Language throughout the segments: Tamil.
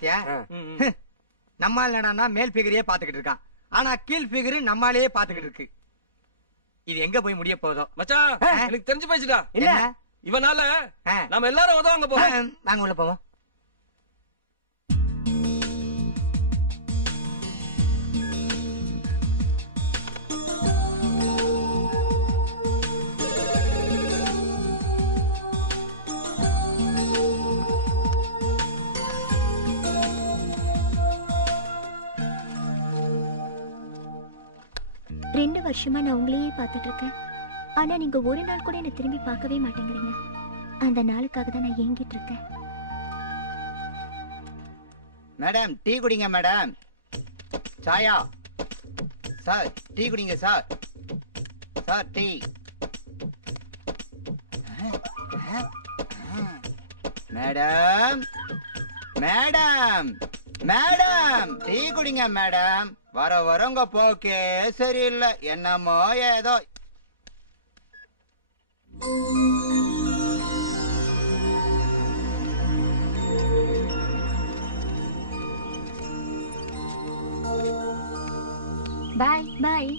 பாத்தியா? நம்மால் என்னடான்னா மேல் ஃபிகரையே பாத்துக்கிட்டு இருக்கான். ஆனா கீழ் ஃபிகர் நம்மாலேயே பாத்துக்கிட்டு இருக்கு. இது எங்க போய் முடிய போதோ? மச்சான், எனக்கு தெரிஞ்சு போச்சுடா. என்ன? இவனால நம்ம எல்லாரும் உதவாங்க போவோம். நாங்க உள்ள போவோம். ரெண்டு வருஷமா நான் உங்களையே பார்த்துட்டு இருக்கேன். ஆனா நீங்க ஒரு நாள் கூட என்ன திரும்பி பார்க்கவே மாட்டேங்கிறீங்க. அந்த நாளுக்காக தான் நான் ஏங்கிட்டு இருக்கேன். மேடம் டீ குடிங்க மேடம். சாயா சார், டீ குடிங்க sir. Sir tea. Madam madam madam tea குடிங்க மேடம். வர வரங்க போக்கே சரியில்லை. என்னமோ ஏதோ. பாய் பாய்.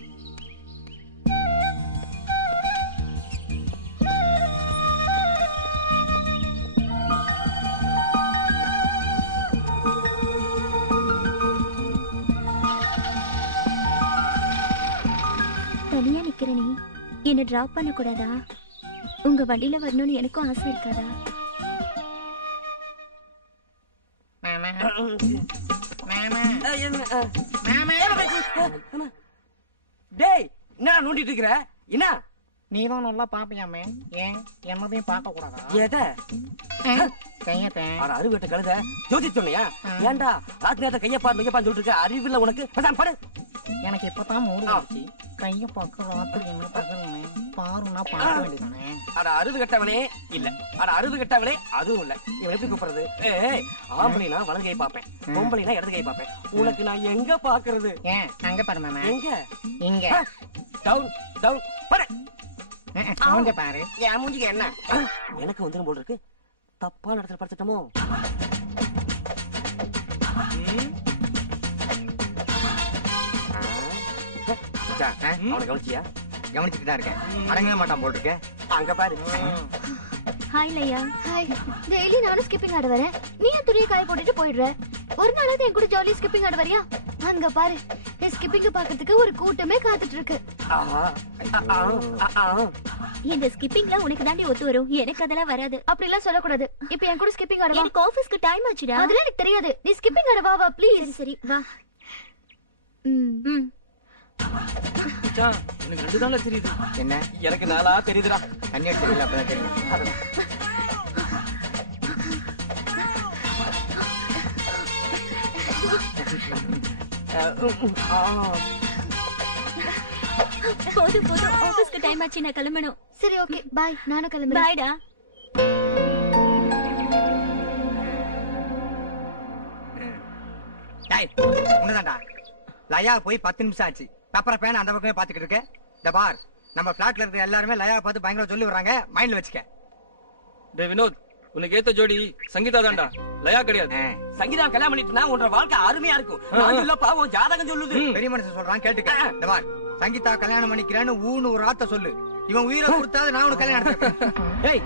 தனியா நிக்கிற நீ என்ன டிராப் பண்ண கூடாதா? உங்க வண்டியில வரணும்னு எனக்கும் ஆசை இருக்காதா? டேய், என்ன நோண்டிட்டு இருக்கிற? என்ன நீதான் நல்லா பாப்பியாமே, ஏன் என்னதையும் பார்க்க கூடாதா? எதை? அறுவட்ட கழுத ஜோதி சொன்னியா? ஏன்டா ராத்திரி நேரத்தை கையப்பா மையப்பான்னு சொல்லிட்டு இருக்க? அறிவில்ல உனக்கு? படு. எனக்கு இப்பதான் மூடு ஆச்சு. கைய பார்க்க ராத்திரி என்ன பகல்னு பாருன்னா பார்க்க வேண்டியதானே. அட அறுவு கட்டவனே இல்ல. அட அறுவு கட்டவனே அதுவும் இல்ல. இவன் எப்படி கூப்பிடுறது? ஆம்பளைனா வலது கை பாப்பேன், பொம்பளைனா இடது கை பாப்பேன். உனக்கு நான் எங்க பாக்குறது? ஏன் அங்க பாரு மாமா. எங்க? இங்க. டவுன் டவுன் பாரு. மூஞ்ச பாரு. என் மூஞ்சிக்கு என்ன? எனக்கு வந்துடும் போல் இருக்கு. தப்பா நடத்துல படுத்துட்டோமோ? அவனை கவனிச்சியா? கவனிச்சுட்டு தான் இருக்கேன். அடங்கவே மாட்டான் போல் இருக்கேன். அங்க பாரு. ஹாய் லையா. ஹாய். டெய்லி நானும் ஸ்கிப்பிங் ஆட வரேன். நீ என் துணியை காய போட்டுட்டு போயிடுற. ஒரு நாளாவது என் கூட ஜாலி ஸ்கிப்பிங் ஆட வரியா? அங்க பாரு, என் ஸ்கிப்பிங் பாக்கிறதுக்கு ஒரு கூட்டமே காத்துட்டு இருக்கு. இந்த ஸ்கிப்பிங்ல உனக்கு தாண்டி ஒத்து வரும், எனக்கு அதெல்லாம் வராது. அப்படி எல்லாம் சொல்லக்கூடாது. இப்ப என் கூட ஸ்கிப்பிங் ஆட வா. எனக்கு ஆபீஸ்க்கு டைம் ஆச்சுடா. அதெல்லாம் எனக்கு தெரியாது. நீ ஸ்கிப்பிங் ஆட வா ப்ளீஸ். சரி வா. எனக்கு 2 நாளா தெரியுது. என்ன? எனக்கு நாளா தெரியுதுடா. தண்ணி அடிச்சிருக்கல, அப்பதான் தெரியும். போதும் போதும், ஆபீஸ்க்கு டைம் ஆச்சு, நான் கிளம்பணும். சரி ஓகே பாய். நானும் கிளம்புறேன். பாய்டா. உன்னதான்டா. லயா போய் 10 நிமிஷம் ஆச்சு. பேப்பரை பேன அந்த பக்கமே பாத்துக்கிட்டு இருக்க. இந்த பார், நம்ம பிளாட்ல இருக்க எல்லாருமே லயா பார்த்து பயங்கர சொல்லி வர்றாங்க. மைண்ட்ல வச்சுக்க. டே வினோத், உனக்கு ஏத்த ஜோடி சங்கீதா தான்டா, லயா கிடையாது. சங்கீதா கல்யாணம் பண்ணிட்டுனா உன்னோட வாழ்க்கை அருமையா இருக்கும். நான் சொல்லப்பா உன் ஜாதகம் சொல்லுது. பெரிய மனுஷன் சொல்றான் கேட்டுக்க. இந்த பார், சங்கீதா கல்யாணம் பண்ணிக்கிறேன்னு ஊன்னு ஒரு ஆத்த சொல்லு. இவன் உயிரை கொடுத்தாது நான் உனக்கு கல்யாணம் நடத்துறேன். ஏய்,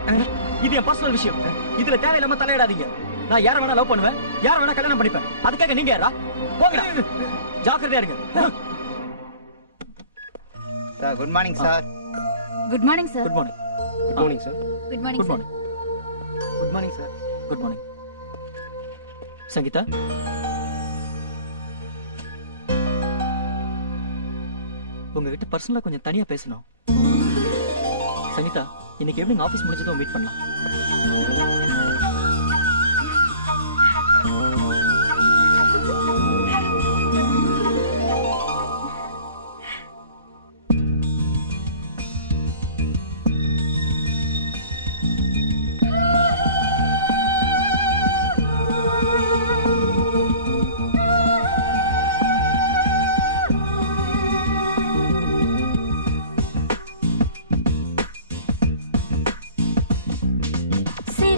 இது என் பர்சனல் விஷயம். இதுல தேவையில்லாம தலையிடாதீங்க. நான் யார வேணா லவ் பண்ணுவேன், யார வேணா கல்யாணம் பண்ணிப்பேன். அதுக்காக நீங்க யாரா? போங்கடா, ஜாக்கிரதையா இருங்க. Sir good morning sir. Good morning sir. Good morning. Good morning sir. Good morning good morning. Good morning sir. Good morning. Sangeetha, உங்ககிட்ட பர்சனலா கொஞ்சம் தனியா பேசணும். சங்கீதா, இன்னைக்கு ஈவினிங் ஆபீஸ் முடிஞ்சதும் மீட் பண்ணலாம். say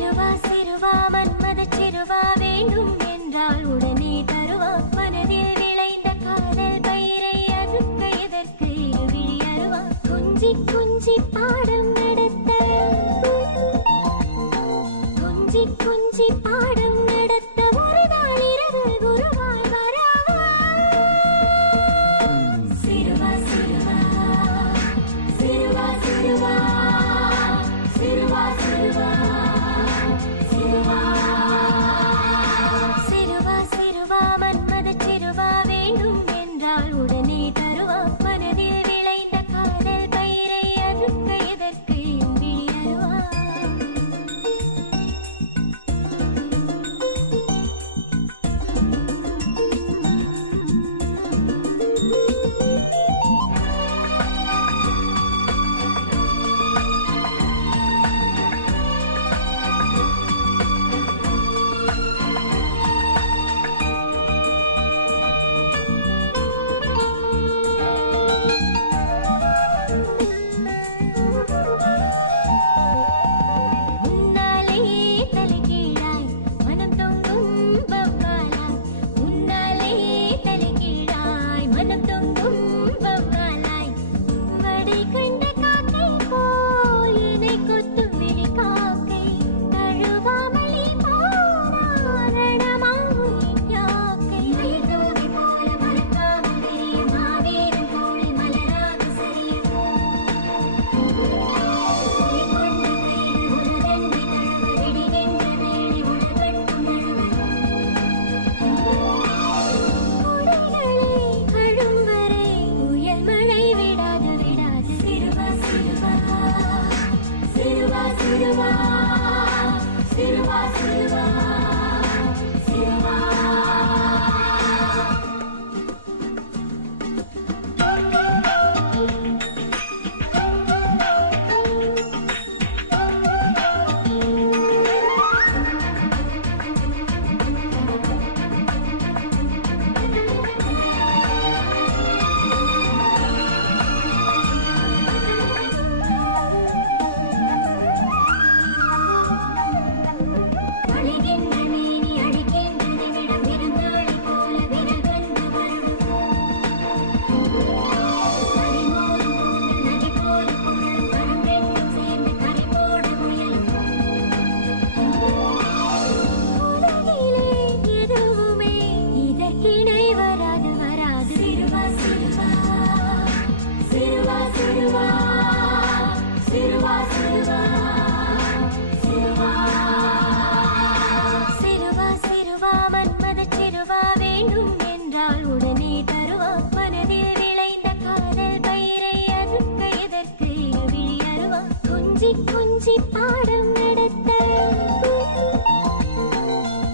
சிறுவா வேண்டும் என்றால் உடனே தருவா மனதில் விளைந்த காதல் பயிரை அறுக்க எதற்கு இருவிழி அருவா கொஞ்சி கொஞ்சி பாடம் நடத்த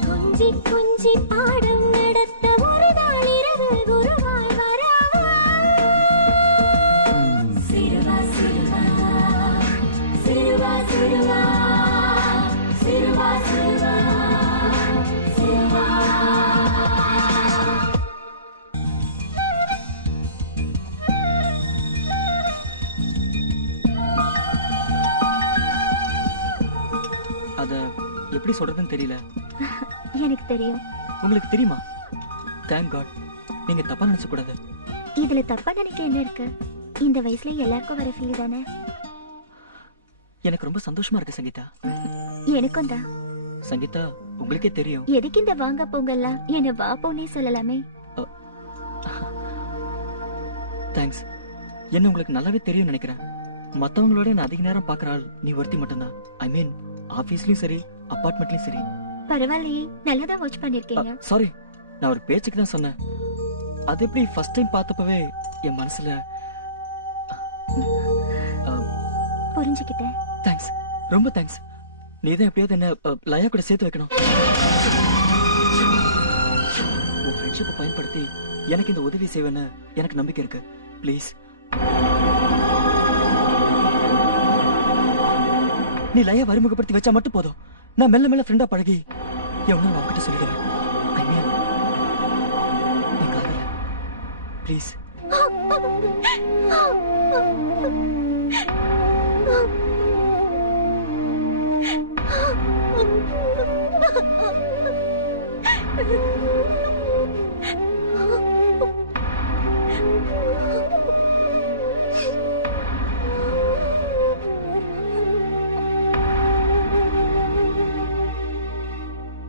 கொஞ்சி கொஞ்சி பாடம் நடத்த ஒரு நாள் இரவு குருவாய் வராவா சிறுவா சிறுவா சிறுவா சிறுவா சிறுவா சிறுவா சிறுவா அத எப்படி சொல்றதுன்னு தெரியல. எனக்கு தெரியும். உங்களுக்கு தெரியுமா? Thank God. நீங்க தப்பா நினைச்ச கூடாது. இதுல தப்பா நினைக்க என்ன இருக்கு? இந்த வயசுல எல்லாருக்கும் வர ஃபீல் தானே. எனக்கு ரொம்ப சந்தோஷமா இருக்கு சங்கீதா. எனக்கும் தான். சங்கீதா, உங்களுக்கே தெரியும். எதுக்கு இந்த வாங்க போங்கெல்லாம் என்ன வா போனே சொல்லலாமே. தேங்க்ஸ். என்ன உங்களுக்கு நல்லாவே தெரியும் நினைக்கிறேன். மத்தவங்களோட நான் அதிக நேரம் பாக்குற ஆள் நீ ஒருத்தி மட்டும்தான். ஐ மீன் ஆபீஸ்லயும் சரி அபார்ட்மெண்ட்லயும் சரி. பரவாயில்லையே, நல்லாதான் வாட்ச் பண்ணிருக்கீங்க. சாரி, நான் ஒரு பேச்சுக்கு தான் சொன்னேன். அது எப்படி ஃபர்ஸ்ட் டைம் பார்த்தப்பவே என் மனசுல புரிஞ்சுக்கிட்டேன். தேங்க்ஸ், ரொம்ப தேங்க்ஸ். நீ தான் எப்படியாவது என்ன லயா கூட சேர்த்து வைக்கணும். உன் ஃப்ரெண்ட்ஷிப்பை பயன்படுத்தி எனக்கு இந்த உதவி செய்வேன்னு எனக்கு நம்பிக்கை இருக்கு. ப்ளீஸ். நீ லயா அறிமுகப்படுத்தி வச்சா மட்டும் போதும். நான் மெல்ல மெல்ல ஃப்ரெண்டா பழகி எவனோ அவகிட்ட சொல்லிடுவேன். ஐ மீன் என் காதல. ப்ளீஸ்.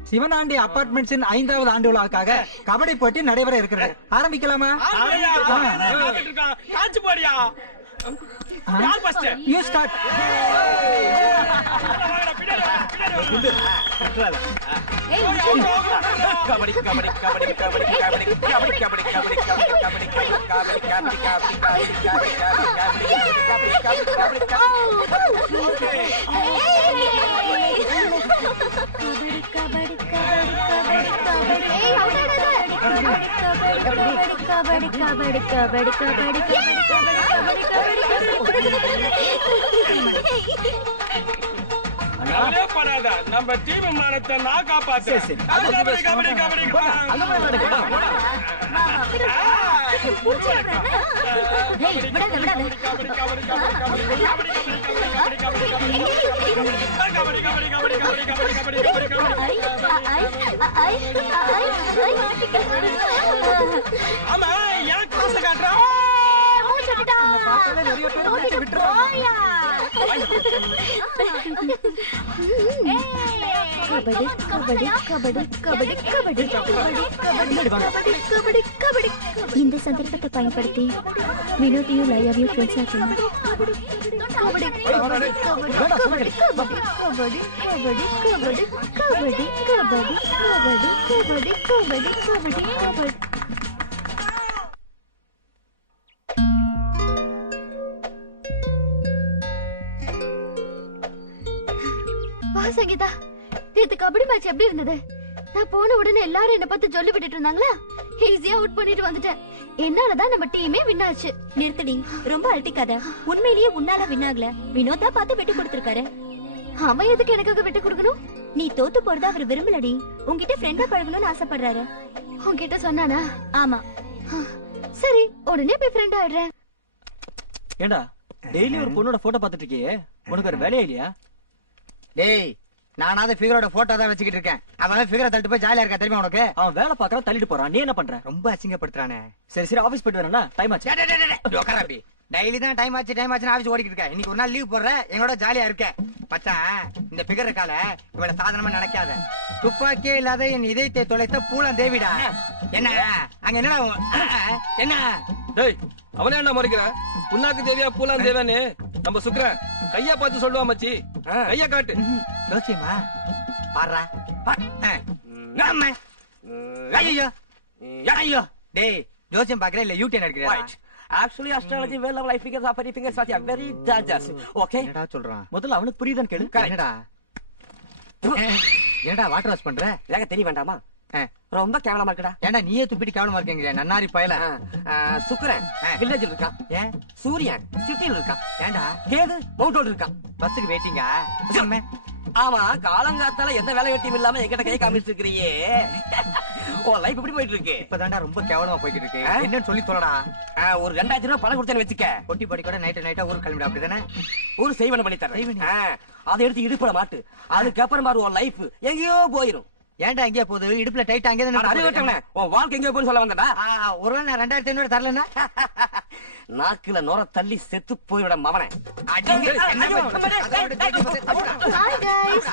சிவனாண்டி அபார்ட்மெண்ட்ஸின் 5வது ஆண்டு விழாவுக்காக கபடி போட்டி நடைபெற இருக்கிறது. ஆரம்பிக்கலாமா? You start. கபடி கபடி கபடி கபடி கபடி கபடி கபடி கபடி கபடி நம்ம டீம் மானத்தை நான் காப்பாத்து. ஆமா, ஏன் காசு காட்டுறா? கபடி கபடி கபடி கபடி கபடி கபடி கபடி கபடி. இந்த சந்தர்ப்பத்தை பயன்படுத்தி வினோதையும் லயாவையும் ஃப்ரெண்ட்ஸ் ஆக்கணும். கபடி கபடி கபடி கபடி கபடி கபடி கபடி கபடி கபடி கபடி கபடி கபடி கபடி கபடி. சங்கீதா, நேத்து கபடி மேட்ச் எப்படி இருந்தது? நான் போன உடனே எல்லாரும் என்ன பார்த்து சொல்லி விட்டுட்டு இருந்தாங்களா? ஈஸியா அவுட் பண்ணிட்டு வந்துட்டேன். என்னாலதான் நம்ம டீமே வின் ஆச்சு. நிறுத்தடி, ரொம்ப அழட்டிக்காத. உண்மையிலேயே உன்னால வின் ஆகல. வினோதா பார்த்து விட்டு கொடுத்திருக்காரு. அவன் எதுக்கு எனக்காக விட்டு கொடுக்கணும்? நீ தோத்து போறதா அவர் விரும்பலடி. உன்கிட்ட ஃப்ரெண்டா பழகணும்னு ஆசைப்படுறாரு. உன்கிட்ட சொன்னானா? ஆமா. சரி, உடனே போய் ஃப்ரெண்ட் ஆயிடுறேன். ஏண்டா டெய்லி ஒரு பொண்ணோட போட்டோ பாத்துட்டு இருக்கியே, உனக்கு ஒரு வேலையா இல்லையா? டேய், நானாவது ஃபிகரோட போட்டோ தான் வச்சுக்கிட்டு இருக்கேன். அவன் ஃபிகரை தள்ளிட்டு போய் ஜாலியா இருக்கா தெரியுமா உனக்கு? அவன் வேலை பாக்குறான், தள்ளிட்டு போறான். நீ என்ன பண்ற? ரொம்ப அசிங்கப்படுத்துறானே. சரி சரி, ஆபீஸ் போயிட்டு வரேன்னா டைம் ஆச்சு. டெய்லி தான் டைம் ஆச்சு ஆபீஸ் ஓடிக்கிட்டு இருக்க. இன்னைக்கு ஒரு நாள் லீவ் போடுற, எங்களோட ஜாலியா இருக்க. மச்சான், இந்த பிகர் இருக்கால, இவளை சாதாரணமா நினைக்காத. துப்பாக்கியே இல்லாத என் இதயத்தை தொலைத்த பூலம் தேவிடா. என்ன அங்க என்னடா என்ன? டேய், அவனே என்ன மறைக்கிற? புண்ணாக்கு தேவியா பூலாம் தேவியான்னு நம்ம சுக்கரன் கையா பார்த்து சொல்லுவா மச்சி. கையா காட்டு. யோசியமா பாடுறா. ஐயோ ஐயோ டேய் ஜோசியம் பாக்குற இல்ல யூடியூப் எடுக்கிறேன் Right. Actually, astrology, well, I figures are very fingers are very dangerous. Okay? என்னடா சொல்றான் முதல்ல அவனுக்கு புரியுதான்னு கேளு. என்னடா என்னடா வாட்டர் வாஷ் பண்ற எனக்கு தெரிய வேண்டாமா ரொம்ப கேவலமா இருக்குடா. ஏன்டா நீயே துப்பிட்டு கேவலமா இருக்கீங்க நன்னாரி பயல சுக்கரன் வில்லேஜ்ல இருக்கான், ஏன் சூரியன் சிட்டில இருக்கான், ஏன்டா கேது மவுண்டோட இருக்கான். பஸ்ஸுக்கு வெயிட்டிங்கா ஆமா, காலங்காத்தால எந்த வேலை வெட்டியும் இல்லாம என்கிட்ட கை காமிச்சிட்டு இருக்கிறியே. ஓ லைஃப் எப்படி போயிட்டு இருக்கு? இப்பதான்டா ரொம்ப கேவலமா போயிட்டு இருக்கு. என்னன்னு சொல்லி சொல்லடா. ஒரு 2000 ரூபாய் பணம் கொடுத்தேன்னு வச்சுக்க, பொட்டி படி கூட நைட்டா ஊருக்கு கிளம்பிட அப்படிதானே. ஒரு செய்வன பண்ணி தரேன். அதை எடுத்து இடுப்புல மாட்டு, அதுக்கப்புறம் பாரு உன் லைஃப் எங்கேயோ போயிரும். ஏன்டா எங்கேயா போகுது? இடுப்புல டைட்டா அங்கே அறிவிட்டவனே உன் வாழ்க்கை எங்கேயோ போய் சொல்ல வந்தடா. ஒருவேளை நான் 2500 தரலன்னா நாக்குல நுர தள்ளி செத்து போயிட மவனே. Hi guys.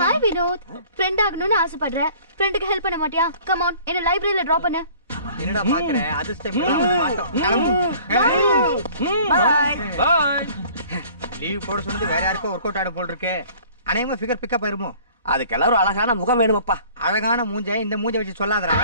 Hi Vinod. Friend ஆகணும்னு ஆசைப்படுற, ஃப்ரெண்டுக்கு ஹெல்ப் பண்ண மாட்டியா? கம் ஆன், என்ன லைப்ரரியில டிராப் பண்ணு. என்னடா பாக்குற? அதிர்ஷ்டம் பை. லீவ் போட சொல்லி வேற யாருக்கும் ஒர்க் அவுட் ஆட போல் இருக்கு. அநேகமா ஃபிகர் பிக்கப் ஆயிருமோ? அதுக்கு எல்லாரும் அழகான முகம் வேணுமப்பா. அழகான மூஞ்ச இந்த மூஞ்ச வச்சு சொல்லாதடா.